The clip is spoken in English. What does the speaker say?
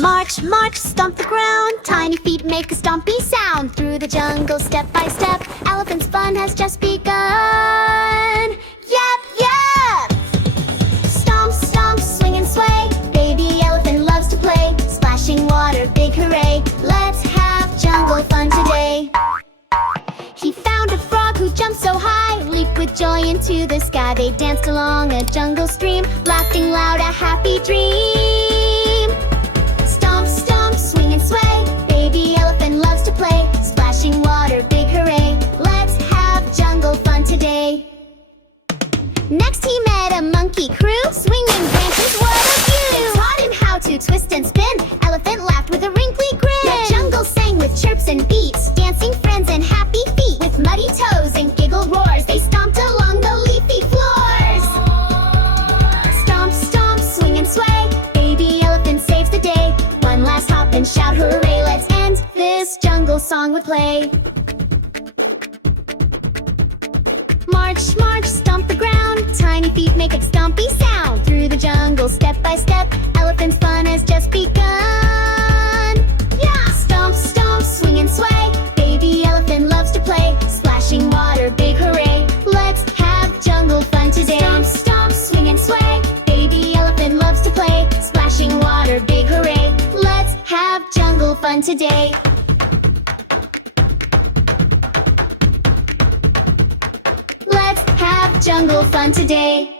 March, march, stomp the ground. Tiny feet make a stompy sound. Through the jungle, step by step. Elephant's fun has just begun. Yap, yap! Stomp, stomp, swing and sway. Baby elephant loves to play. Splashing water, big hooray. Let's have jungle fun today. He found a frog who jumped so high. Leaped with joy into the sky. They danced along a jungle stream, laughing loud, a happy dream. Stomp, stomp, swing and sway. Baby elephant loves to play. Splashing water, big hooray. Let's have jungle fun today. Next he met a monkey crew, swinging branches, what a view! They taught him how to twist and spin. Elephant laughed with a wrinkly grin. The jungle sang with chirps and beats, dancing friends and happy feet. With muddy toes and giggle roars, they stomped along the leafy floors. Stomp, stomp, swing and sway. Baby elephant saves the day. One last hop and shout hooray. Let's end this jungle song with play. March, march, stomp the ground. Tiny feet make a stompy sound. Through the jungle, step by step. Elephant's fun has just begun. Yeah! Stomp, stomp, swing and sway. Baby elephant loves to play. Splashing water, big hooray. Let's have jungle fun today. Stomp, stomp, swing and sway. Baby elephant loves to play. Splashing water, big hooray. Let's have jungle fun today. Let's have jungle fun today.